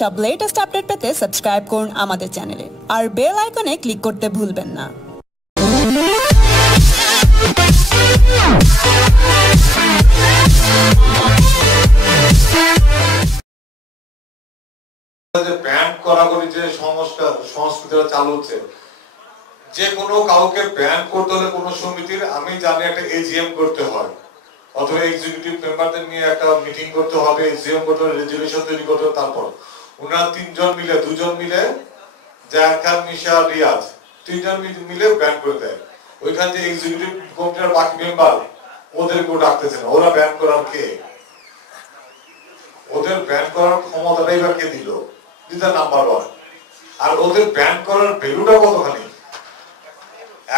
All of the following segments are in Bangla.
সব লেটেস্ট আপডেট পেতে সাবস্ক্রাইব করুন আমাদের চ্যানেলে আর বেল আইকনে ক্লিক করতে ভুলবেন না। ব্যান করাকরি যে সংস্কৃতিটা চালু হচ্ছে, যে কোনো কাউকে ব্যান করতে হলে কোনো সমিতির আমি জানি একটা এজিএম করতে হয়, অথবা এক্সিকিউটিভ মেম্বারদের নিয়ে একটা মিটিং করতে হবে, এজিএম করতে হবে, রেজুলেশন তৈরি করতে হবে। তারপর ওনারা দুজন মিলে জায়েদ খান, মিশা, রিয়াজ তিনজন মিলে ব্যান করে দেয়। ওইখান যে এক্সিকিউটিভ কমিটির বাকি মেম্বার ওদেরকেও ডাকতেছে না। ওরা ব্যান করার কে? ওদের ব্যান করার ক্ষমতাটাই বা কে দিল? Number one. আর ওদের ব্যান করার ভ্যালুটা কতখানি?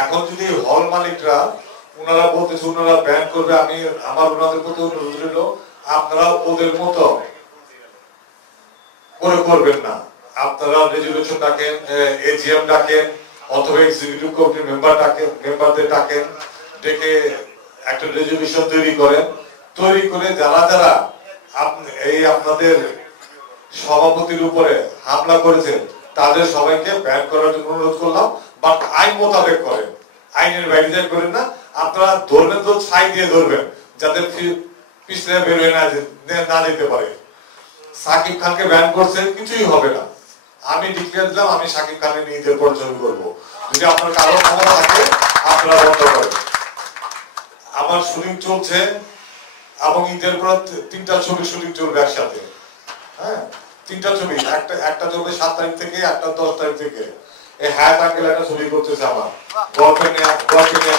এখন যদি হল মালিকরা ওনারা বলতেছে ওনারা ব্যান করবে, আমি আমার ওনাদের প্রতি অনুরোধ রইল আপনারা ওদের মতো করে করবেন না। আপনারা রেজুলেশন ডাকেন, এজিএম ডাকেন, অথবা এক্সিকিউটিভ কমিটির মেম্বারদের ডাকেন, ডেকে একটা রেজুলেশন তৈরি করে যারা যারা এই আপনাদের সভাপতির উপরে হামলা করেছেন তাদের সবাইকে ব্যান করার জন্য অনুরোধ করলাম। বাট আইন মোতাবেক করেন, আইনের বাইরে করেন না। আপনারা ধরবেন তো ছাই দিয়ে ধরবেন, যাতে পিছনে বের হয়ে না যেতে পারে। সাকিব খানকে ব্যান করছেন, কিছুই হবে না। আমি ডিক্লেয়ার দিলাম আমি সাকিব খানের নিয়ে ঈদের পর ছবি করবো। যদি আপনার কারো ক্ষমতা থাকে আপনারা বন্ধ করেন। আমার শুটিং চলছে এবং ঈদের পর 3টা ছবি শুটিং চলবে একসাথে। হ্যাঁ, 3টা ছবি, একটা চলবে 7 তারিখ থেকে, একটা 10 তারিখ থেকে। এই হায়াত আঙ্কেল একটা ছবি করতেছে, আমার গল্পে নিয়ে কাজ করতেছে।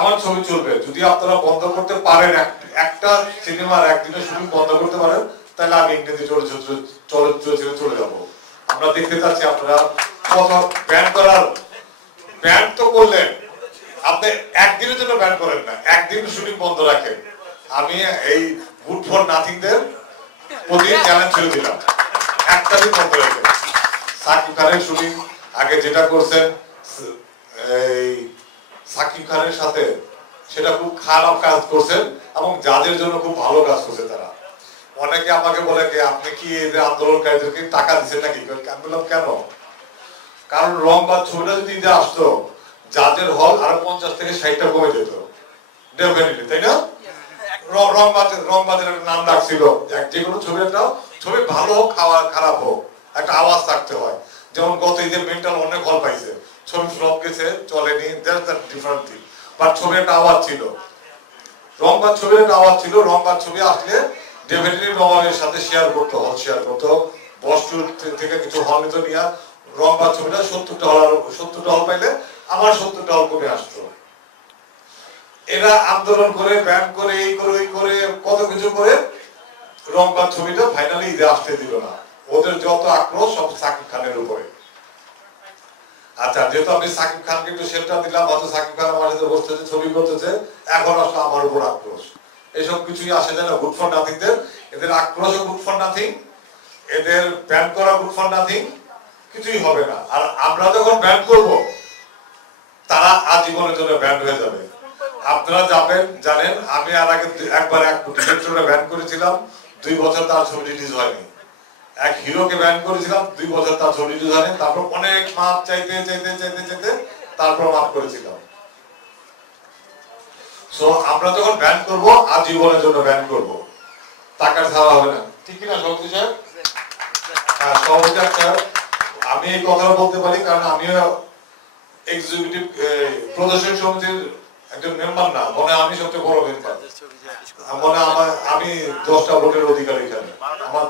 আমার ছবি চলবে। যদি আপনারা বন্ধ করতে পারেন, একটা সিনেমার একদিনে শুটিং বন্ধ করতে পারেন, তাহলে আমি ইংরেজি চলচ্চিত্রে চলে যাব। আমরা দেখতে চাচ্ছি আপনারা কত ব্যান তো করলেন, আপনি একদিনের জন্য ব্যান করেন না, একদিন শুটিং বন্ধ রাখেন। আমি এই গুড ফর নাথিংদের প্রতি চ্যালেঞ্জ ছেড়ে দিলাম, একটা দিন বন্ধ রাখেন। সাকিব খানের শুটিং আগে যেটা করছেন এই সাকিব খানের সাথে, সেটা খুব খারাপ কাজ করছেন এবং যাদের জন্য খুব ভালো কাজ করছে তারা। অনেকে আমাকে বলে আপনি কি এদের আন্দোলনকারীদেরকে টাকা দিচ্ছেন নাকি? আমি বললাম কেন? কারণ রংবাদ ছবিটা যদি ঈদে আসতো, যাদের হল আরো 50 থেকে 60টা কমে যেত ডেফিনেটলি, তাই না? রংবাদের একটা নাম ডাকছিল, যে কোনো ছবি ভালো হোক খারাপ হোক একটা আওয়াজ থাকতে হয়। যেমন গত ঈদে মেন্টাল অনেক হল পাইছে, ছবি ফ্লপ গেছে, চলেনি, ডিফারেন্ট থিং, বাট ছবির একটা আওয়াজ ছিল। রংবাদ ছবির একটা আওয়াজ ছিল। রংবাদ ছবি আসলে ডেফিনেটলি রঙের সাথে শেয়ার করতো, বস্তুর থেকে কিছু হল নিত নিয়ে রংবাদ ছবিটা 70টা হল পাইলে আমার 70টা হল কমে আসতো। এরা আন্দোলন করে, ব্যান করে, এই করে ওই করে, কত কিছু করে রংবাদ ছবিটা ফাইনালি ঈদে আসতে দিল না। ওদের যত আক্রোশ সব সাকিব খানের উপরে। আচ্ছা, যেহেতু আমি সাকিব খানকে একটু শেল্টার দিলাম, হয়তো সাকিব খান আমার সাথে বসতেছে, ছবি করতেছে, এখন আসলে আমার উপর আক্রোশ। এসব কিছুই আসে যায় না গুড ফর নাথিংদের। এদের আক্রোশ গুড ফর নাথিং, এদের ব্যান করা গুড ফর নাথিং, কিছুই হবে না। আর আমরা যখন ব্যান করব, তারা আজীবনের জন্য ব্যান হয়ে যাবে। আপনারা জানেন আমি আর আগে একবার এক ডিরেক্টরকে ব্যান করেছিলাম, 2 বছর তার ছবি রিলিজ হয়নি। এক হিরোকে ব্যান করেছিলাম, 2 বছর তার ছবি রিলিজ হয়নি। তারপর অনেক মাপ চাইতে তারপর মাপ করেছিলাম। সো আমরা যখন ব্যান করব, আজীবনের জন্য ব্যান করব, টাকা ছাড়া হবে না। ঠিক কিনা সভাপতি সাহেব? হ্যাঁ, সভাপতি সাহেব, আমি এই কথাটা বলতে পারি কারণ আমিও এক্সিকিউটিভ প্রদর্শন সমিতির একজন মেম্বার না, মনে আমি সবচেয়ে বড় মেম্বার। আমি 10টা ভোটের অধিকারী এখানে। আমার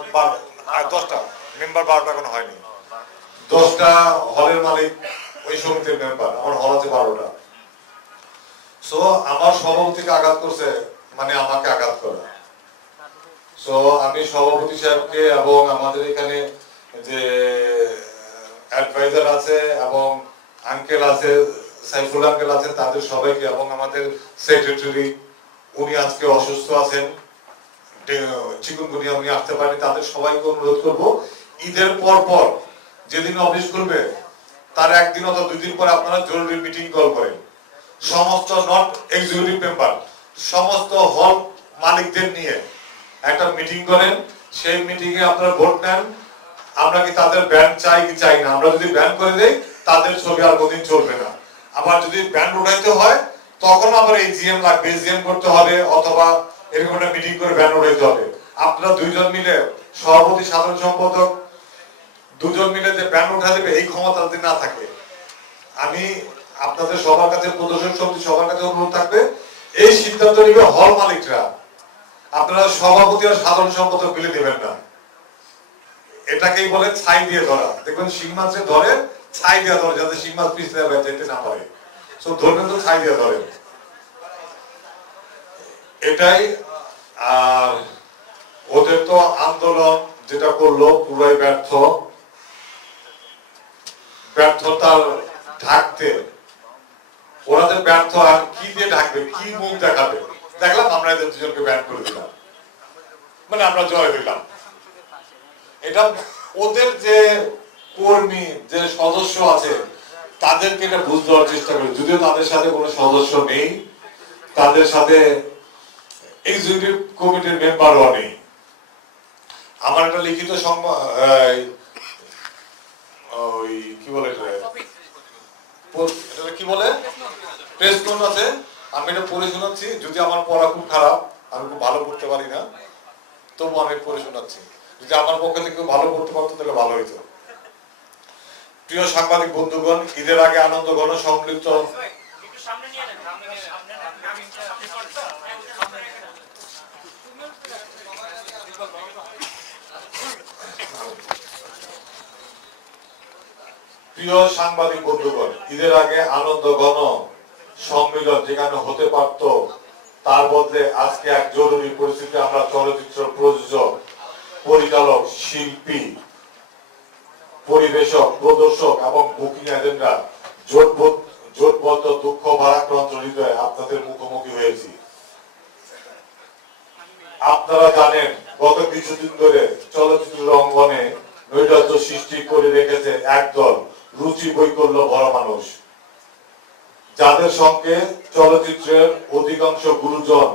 10টা মেম্বার, 12টা এখন হয়নি। 10টা হলের মালিক ওই সমিতির মেম্বার, আমার হল আছে 12টা। সো আমার সভাপতিকে আঘাত করছে মানে আমাকে আঘাত করা। সো আমি সভাপতি সাহেবকে এবং আমাদের এখানে যে অ্যাডভাইজার আছে এবং আঙ্কেল আছে, সাইফুল আঙ্কেল আছে, তাদের সবাইকে, এবং আমাদের সেক্রেটারি উনি আজকে অসুস্থ আছেন, চিকুনগুনিয়া উনি আসতে পারেনি, তাদের সবাইকে অনুরোধ করব ঈদের পর যেদিন অফিস খুলবে তার একদিন অথবা 2 দিন পরে আপনারা জরুরি মিটিং কল করেন। সমস্ত নট এক্সিকিউটিভ মেম্বার, সমস্ত হল মালিকদের নিয়ে একটা মিটিং করেন, সেই মিটিং এ আপনারা ভোট নেন, আমরা কি তাদের ব্যান চাই কি চাই না। আমরা যদি ব্যান করে দেই তাদের ছবি আর কোনদিন চলবে না। আবার যদি ব্যান উঠাইতে হয় তখন আবার এই জিএম লাগবে, জিএম করতে হবে, অথবা এরকম একটা মিটিং করে ব্যান উঠাইতে হবে। আপনারা দুইজন মিলে, সভাপতি সাধারণ সম্পাদক দুজন মিলে যে ব্যান উঠা দেবে এই ক্ষমতা যদি না থাকে, আমি আপনাদের সবার কাছে, প্রদর্শক সমিতি সবার কাছে অনুরোধ থাকবে, এই সিদ্ধান্ত নিবে হল মালিকরা। আপনারা সভাপতি আর সাধারণ সম্পাদক মিলে নেবেন না। এটাকেই বলে ছাই দিয়ে ধরা। দেখবেন শিং মাছে ধরে ছাই দিয়ে ধরে, যাতে শিং মাছ পিছলে যেতে না পারে। তো ধরবেন তো ছাই দিয়ে ধরে, এটাই। আর ওদের তো আন্দোলন যেটা করলো পুরাই ব্যর্থতার ঢাকতে, ওরা যে ব্যর্থ, আর কি দিয়ে ঢাকবে, কি মুখ দেখাবে। দেখলাম আমরা এদের দুজনকে ব্যান করে দিলাম, মানে আমরা জয় হইলাম। এটা ওদের যে কর্মী, যে সদস্য আছে তাদেরকে এটা বুঝ দেওয়ার চেষ্টা করি, যদিও তাদের সাথে কোনো সদস্য নেই, তাদের সাথে এক্সিকিউটিভ কমিটির মেম্বারও নেই। আমার একটা লিখিত কি বলে কি বলে প্রেস নোট আছে, আমি এটা পড়ে শোনাচ্ছি। যদি আমার পড়া খুব খারাপ, আমি খুব ভালো করতে পারি না, তবু আমি পড়ে শোনাচ্ছি। যদি আমার পক্ষ থেকে ভালো করতে পারতো তাহলে ভালো হইতো। প্রিয় সাংবাদিক বন্ধুগণ, ঈদের আগে আনন্দ ঘন সম্পৃক্ত প্রিয় সাংবাদিক বন্ধুগণ, ঈদের আগে আনন্দ ঘন সম্মেলন যেখানে হতে পারত, তার বদলে আজকে এক জরুরি পরিস্থিতি আমরা চলচ্চিত্র প্রযোজক, পরিচালক, শিল্পী, পরিবেশক, প্রদর্শক এবং বুকিং এজেন্টরা জোটবদ্ধ দুঃখ ভারাক্রান্ত হৃদয়ে আপনাদের মুখোমুখি হয়েছি। আপনারা জানেন, গত কিছুদিন ধরে চলচ্চিত্র অঙ্গনে নৈরাজ্য সৃষ্টি করে রেখেছে একদল রুচি বৈকল্য ভরা মানুষ, যাদের সঙ্গে চলচ্চিত্রের অধিকাংশ গুরুজন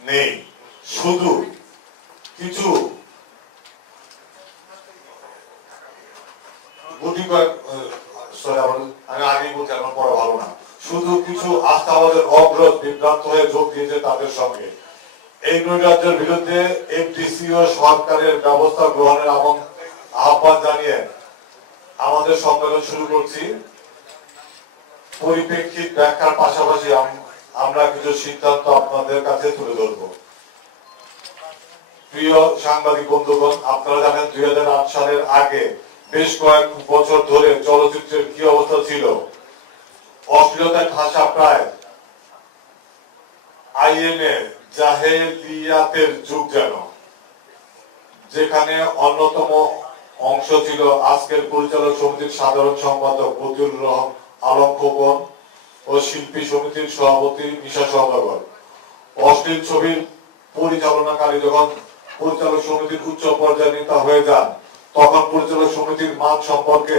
নেই। শুধু কিছু শুধু কিছু আস্থাবাদের অগ্রজ বিভ্রান্ত হয়ে যোগ দিয়েছে তাদের সঙ্গে। এই নৈরাজ্যের বিরুদ্ধে এফডিসি ও সরকারের ব্যবস্থা গ্রহণের আহ্বান জানিয়ে আমাদের সম্মেলন শুরু করছি। পরিপ্রেক্ষিত ব্যাখ্যার পাশাপাশি আমরা কিছু সিদ্ধান্ত আপনাদের কাছে তুলে ধরব। প্রিয় সাংবাদিক বন্ধুগণ, আপনারা জানেন 2008 সালের আগে বেশ কয়েক বছর ধরে চলচ্চিত্রের কি অবস্থা ছিল। অশ্লীলতায় ঠাসা প্রায় আইএমএ জাহেলিয়াতের যুগ, যেখানে অন্যতম অংশ ছিল আজকের পরিচালক সমিতির সাধারণ সম্পাদক বদিউল আলম খোকন ও শিল্পী সমিতির সভাপতি মিশা সওদাগর। অশ্লীল ছবির পরিচালনাকারী যখন পরিচালক সমিতির উচ্চ পর্যায়ে নেতা হয়ে যান, তখন পরিচালক সমিতির মান সম্পর্কে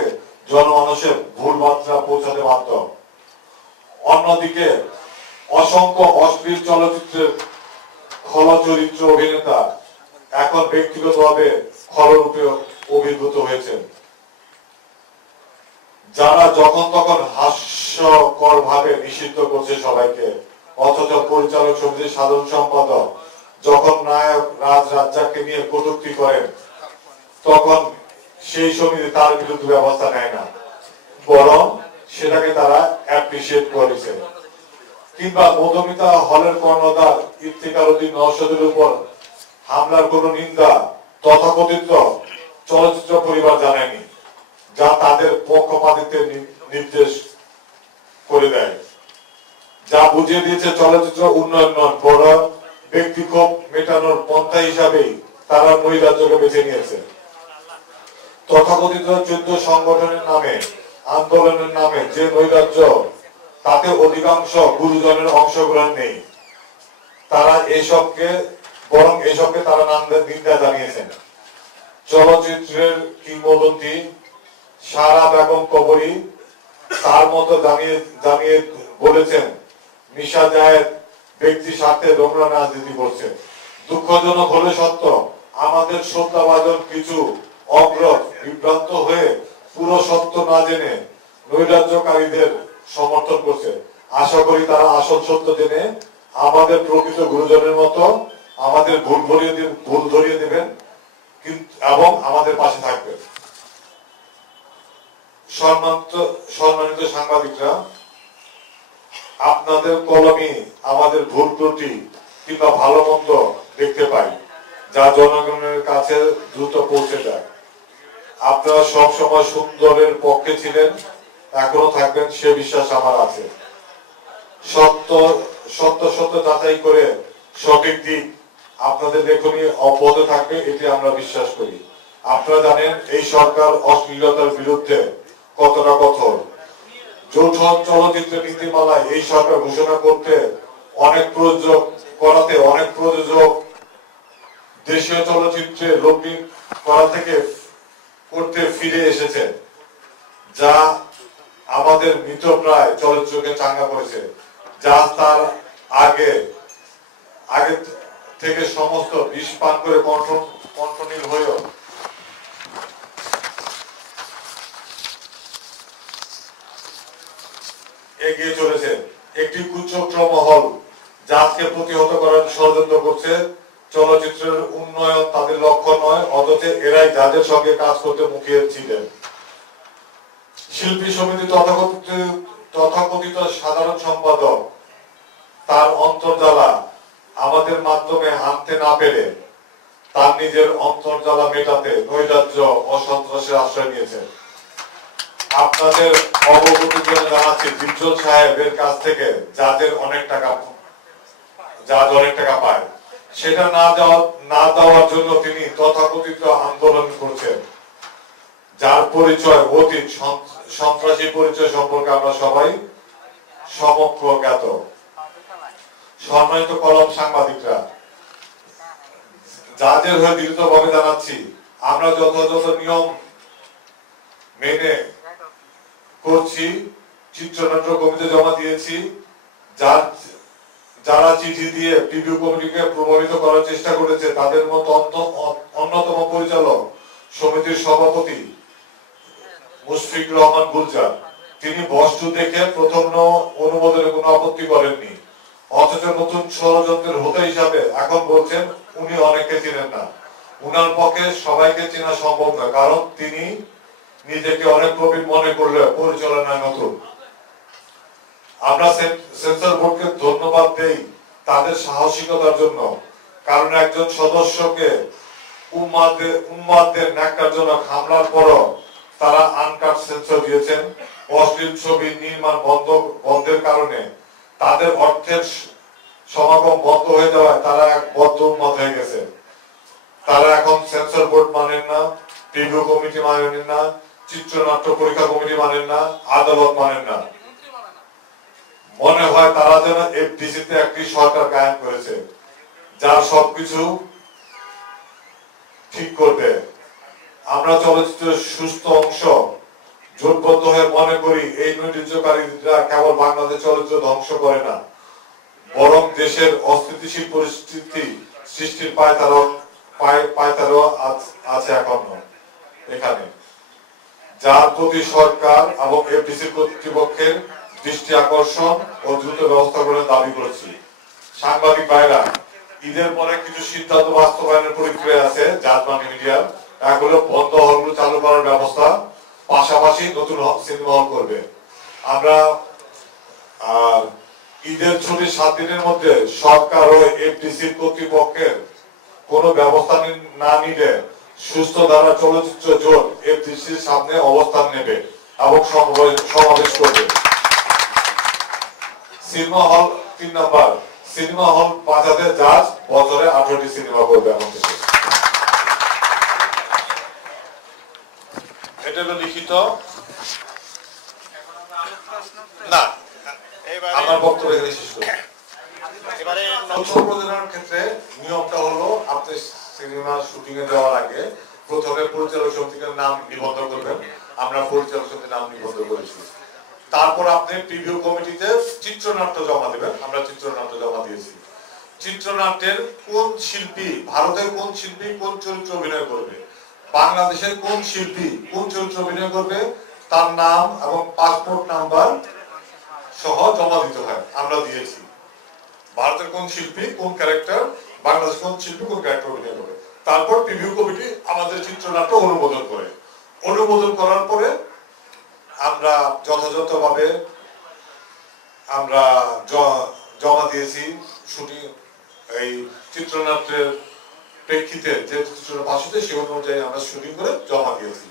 জনমানুষের ভুল বার্তা পৌঁছাতে বাধ্য। অন্যদিকে অসংখ্য অশ্লীল চলচ্চিত্রের খলচরিত্র অভিনেতা এখন ব্যক্তিগতভাবে খলরূপে অভিভূত হয়েছেন, যারা যখন তখন হাস্যকর ভাবে নিষিদ্ধ করছে সবাইকে। অথচ পরিচালক সমিতির সাধারণ সম্পাদক যখন নায়ক রাজ রাজ্জাককে নিয়ে কটূক্তি করেন, তখন সেই সমিতি তার বিরুদ্ধে ব্যবস্থা নেয় না, বরং সেটাকে তারা অ্যাপ্রিসিয়েট করেছে। কিংবা মধুমিতা হলের কর্ণধার ইফতিকার উদ্দিন নওশাদের উপর হামলার কোন নিন্দা তথাকথিত চলচ্চিত্র পরিবার জানায়নি, যা তাদের পক্ষপাতিত্বের নির্দেশ করে দেয়, যা বুঝিয়ে দিয়েছে চলচ্চিত্র উন্নয়ন নন, বড় ব্যক্তিক্ষোভ মেটানোর পন্থা হিসাবেই তারা নৈরাজ্যকে বেছে নিয়েছে। তথাকথিত 14 সংগঠনের নামে, আন্দোলনের নামে যে নৈরাজ্য, তাতে অধিকাংশ গুরুজনের অংশগ্রহণ নেই। তারা এসবকে তারা নিন্দা জানিয়েছেন। চলচ্চিত্রের কিংবদন্তি সারা বেগম কবরী তার মতো জানিয়ে বলেছেন, মিশা জায়েদ ব্যক্তি স্বার্থে নোংরা রাজনীতি করছে। দুঃখজনক হলে সত্য, আমাদের শ্রদ্ধাভাজন কিছু অগ্রজ বিভ্রান্ত হয়ে পুরো সত্য না জেনে নৈরাজ্যকারীদের সমর্থন করছে। আশা করি তারা আসল সত্য জেনে আমাদের প্রকৃত গুরুজনের মতো আমাদের ভুল ধরিয়ে দেবেন এবং আমাদের পাশে থাকবেন। সম্মানিত সাংবাদিকরা, আপনাদের কলমে আমাদের ভুল ত্রুটি কিংবা ভালো মন্দ দেখতে পাই, যা জনগণের কাছে দ্রুত পৌঁছে যায়। আপনারা সবসময় সুন্দরের পক্ষে ছিলেন, এখনো থাকবেন, সে বিশ্বাস আমার আছে। সত্য যাচাই করে সঠিক দিক আপনাদের লেখনী অব্যাহত থাকবে, এটি আমরা বিশ্বাস করি। আপনারা জানেন এই সরকার অশ্লীলতার বিরুদ্ধে কতটা কঠোর। যৌথ চলচ্চিত্র নীতিমালায় এই সরকার ঘোষণা করাতে অনেক প্রযোজক দেশীয় চলচ্চিত্রে লগ্নি করা থেকে করতে ফিরে এসেছে, যা আমাদের মৃতপ্রায় চলচ্চিত্রকে চাঙ্গা করেছে, যা তার আগে থেকে সমস্ত বিষ পান করে কণ্ঠনীল হয়েও এগিয়ে চলেছে। একটি কুচক্র মহল জাতকে প্রতিহত করার ষড়যন্ত্র করছে। চলচ্চিত্রের উন্নয়ন তাদের লক্ষ্য নয়, অথচ এরাই যাদের সঙ্গে কাজ করতে মুখিয়ে ছিলেন। শিল্পী সমিতি তথাকথিত সাধারণ সম্পাদক তার অন্তর্জালা আমাদের মাধ্যমে আনতে না পেরে তার নিজের অন্তর্জালা মেটাতে নৈরাজ্য ও সন্ত্রাসের আশ্রয় নিয়েছে। আপনাদের অবগতির জন্য জানাচ্ছি, বিজ্জল সাহেবের কাছ থেকে জাজ অনেক টাকা পায়, সেটা না দেওয়ার জন্য তিনি তথাকথিত আন্দোলন করছেন, যার পরিচয় অতীত সন্ত্রাসী পরিচয় সম্পর্কে আমরা সবাই সমগ্র জ্ঞাত। সম্মানিত কলম সাংবাদিকরা, জাজের হয়ে দৃঢ়ভাবে জানাচ্ছি, আমরা যথাযথ নিয়ম মেনে করছি। চিত্রনাট্য কমিটি জমা দিয়েছি। যারা চিঠি দিয়ে প্রিভিউ কমিটিকে প্রভাবিত করার চেষ্টা করেছে তাদের মতো অন্যতম পরিচালক সমিতির সভাপতি মুশফিক রহমান গুলজার, তিনি বস্তু দেখে প্রথম অনুমোদনে কোনো আপত্তি করেননি, অথচ নতুন ষড়যন্ত্রের হোতা হিসাবে এখন বলছেন উনি অনেককে চিনেন না। উনার পক্ষে সবাইকে চেনা সম্ভব নয়, কারণ তিনি নিজেকে অনেক প্রবীণ মনে করলে পরিচালনায় নতুন। আমরা সেন্সর বোর্ডকে ধন্যবাদ দেই তাদের সাহসিকতার জন্য, কারণ একজন সদস্যকে উন্মাদদের ন্যাক্কারজনক হামলার পরও তারা আনকাট সেন্সর দিয়েছেন। অশ্লীল ছবি নির্মাণ বন্ধের কারণে তাদের অর্থের সমাগম বন্ধ হয়ে যাওয়ায় তারা এক বদ্ধ উন্মাদ হয়ে গেছে। তারা এখন সেন্সর বোর্ড মানেন না, প্রিভিউ কমিটি মানেন না, চিত্রনাট্য পরীক্ষা কমিটি মানেন না, আদালত মানেন না। মনে হয় তারা যেন এফডিসিতে একটি সরকার কায়েম করেছে, যার সবকিছু ঠিক করবে। আমরা চলচ্চিত্রের সুস্থ অংশ জোটবদ্ধ হয়ে মনে করি এই নৈরাজ্যকারীরা কেবল বাংলাদেশ চলচ্চিত্র ধ্বংস করে না, বরং দেশের অস্থিতিশীল পরিস্থিতি সৃষ্টির পায়তারা আছে এখনো এখানে, যার প্রতি সরকার এবং এফডিসি কর্তৃপক্ষের দৃষ্টি আকর্ষণ ও দ্রুত ব্যবস্থা করে দাবি করেছি। সাংবাদিক ভাইরা, ঈদের পরে কিছু সিদ্ধান্ত বাস্তবায়নের প্রক্রিয়া আছে জাজমানি মিডিয়ার। এগুলো বন্ধ হলগুলো চালু করার ব্যবস্থা, পাশাপাশি নতুন সিনেমা হল করবে। আমরা ঈদের ছুটির 7 দিনের মধ্যে সরকার ও এফডিসি কর্তৃপক্ষের কোনো ব্যবস্থা না নিলে সুস্থ ধারা চলচ্চিত্র জোট এফডিসির সামনে অবস্থান নেবে এবং সমাবেশ করবে। সিনেমা হল 3 নম্বর, সিনেমা হল বাজাতে জাজ বছরে 18টি সিনেমা করবে আমাদের। এটা হলো লিখিত না, আমার বক্তব্য এখানে শেষ করি। এবারে প্রযোজনার ক্ষেত্রে নিয়মটা হলো, আপনি সিনেমা শুটিং এ যাওয়ার আগে প্রথমে পরিচালক সমিতির নাম নিবন্ধন করবেন। আমরা পরিচালক সমিতির নাম নিবন্ধন করেছি। তারপর আপনি প্রিভিউ কমিটিতে চিত্রনাট্য জমা দেবেন। আমরা চিত্রনাট্য জমা দিয়েছি। চিত্রনাট্যের কোন শিল্পী, ভারতের কোন শিল্পী কোন চরিত্র অভিনয় করবে, বাংলাদেশের কোন শিল্পী কোন চরিত্র অভিনয় করবে, তার নাম এবং পাসপোর্ট নাম্বার সহ জমা দিতে হয়। আমরা দিয়েছি। ভারতের কোন শিল্পী কোন ক্যারেক্টার, বাংলাদেশ কোন শিল্পী কোন ক্যারেক্টার অভিনয় করবে। তারপর প্রিভিউ কমিটি আমাদের চিত্রনাট্য অনুমোদন করে। অনুমোদন করার পরে আমরা যথাযথভাবে আমরা জমা দিয়েছি শুটিং এই চিত্রনাট্যের প্রেক্ষিতে যে চিত্রভাষিতে সে অনুযায়ী আমরা শুটিং করে জমা দিয়েছি।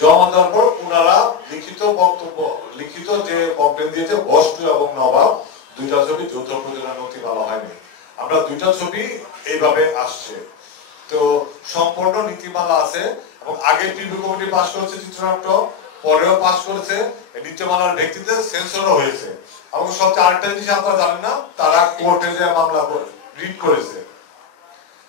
জমা দেওয়ার পর ওনারা লিখিত বক্তব্য, লিখিত যে কমপ্লেন দিয়েছে বস 2 এবং নবাব, দুইটা ছবি যৌথ প্রযোজনা নীতিমালা হয়নি। আমরা দুইটা ছবি এইভাবে আসছে। তো সম্পূর্ণ নীতিমালা আছে এবং আগে প্রিভিউ কমিটি পাস করেছে চিত্রনাট্য, পরেও পাস করেছে, নীতিমালার ভিত্তিতে সেন্সরও হয়েছে। এবং সবচেয়ে আরেকটা জিনিস আপনারা জানেন না, তারা কোর্টে যে মামলা রিট করেছে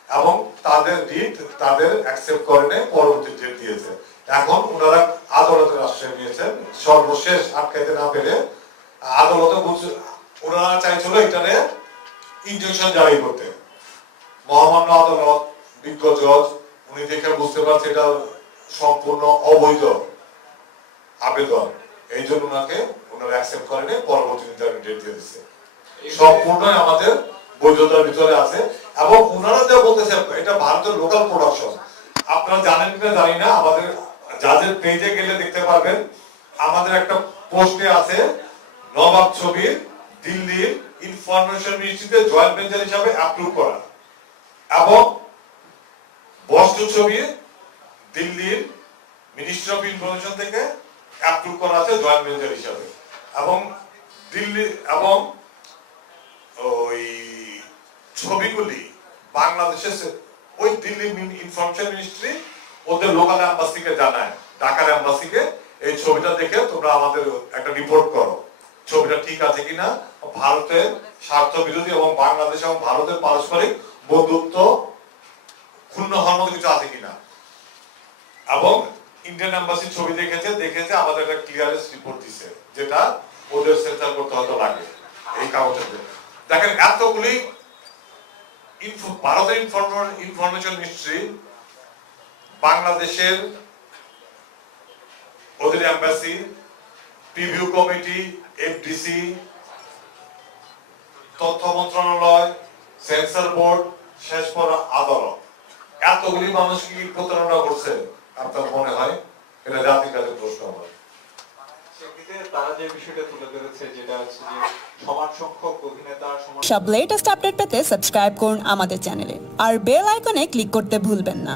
এবং তাদের রিট তাদের অ্যাকসেপ্ট করে নেয়, পরবর্তী ডেট দিয়েছে। এখন ওনারা আদালতের আশ্রয় নিয়েছেন। সর্বশেষ আটকাইতে না পেরে আদালতে ওনারা চাইছিল এটারে ইনজাংশন জারি করতে। মহামান্য আদালত বিজ্ঞ জজ উনি দেখে বুঝতে পারছে এটা সম্পূর্ণ অবৈধ আবেদন, এই জন্য ওনারা অ্যাকসেপ্ট করেনি, পরবর্তী নির্ধারণ ডেট দিয়ে দিচ্ছে। সম্পূর্ণ আমাদের বৈধতার ভিতরে আছে এবং ওনারা যা বলতেছে এটা ভারতের লোকাল প্রোডাকশন। আপনারা জানেন কিনা জানি না, আমাদের যাদের পেজে গেলে দেখতে পারবেন আমাদের একটা পোস্টে আছে নবাব ছবির দিল্লির ইনফরমেশন মিনিস্ট্রিতে জয়েন্ট ভেঞ্চার হিসাবে অ্যাপ্রুভ করা এবং বস্তু ছবি দিল্লির মিনিস্ট্রি অফ ইনফরমেশন থেকে অ্যাপ্রুভ করা আছে জয়েন্ট ভেঞ্চার হিসাবে এবং দিল্লি এবং ওই ছবিগুলি বাংলাদেশের ওই দিল্লি ইনফরমেশন মিনিস্ট্রি ওদের লোকাল এম্বাসিকে জানায়, ঢাকার এম্বাসিকে এই ছবিটা দেখে তোমরা আমাদের একটা রিপোর্ট করো, ছবিটা ঠিক আছে কিনা, ভারতের স্বার্থ বিরোধী এবং বাংলাদেশ এবং ভারতের পারস্পরিক বন্ধুত্ব ক্ষুণ্ণ হওয়ার মতো কিছু আছে কিনা। এবং ইন্ডিয়ান এম্বাসি ছবি দেখেছে আমাদের একটা ক্লিয়ারেন্স রিপোর্ট দিছে, যেটা ওদের সেন্সার করতে হয়তো লাগে এই কাগজে। দেখেন এতগুলি ভারতের ইনফরমেশন মিনিস্ট্রি, বাংলাদেশের ওদের এম্বাসি, প্রিভিউ কমিটি, এফডিসি, তথ্য মন্ত্রণালয়, সেন্সর বোর্ড, শেষ পর আদালত, এতগুলি মানুষ কি প্রতারণা করছে আপনার মনে হয়? এটা জাতির কাছে প্রশ্ন। আমার তারা যে বিষয়টা তুলে ধরেছে যেটা হচ্ছে যে সমান সংখ্যক অভিনেতা সব লেটেস্ট আপডেট পেতে সাবস্ক্রাইব করুন আমাদের চ্যানেলে আর বেল আইকনে ক্লিক করতে ভুলবেন না।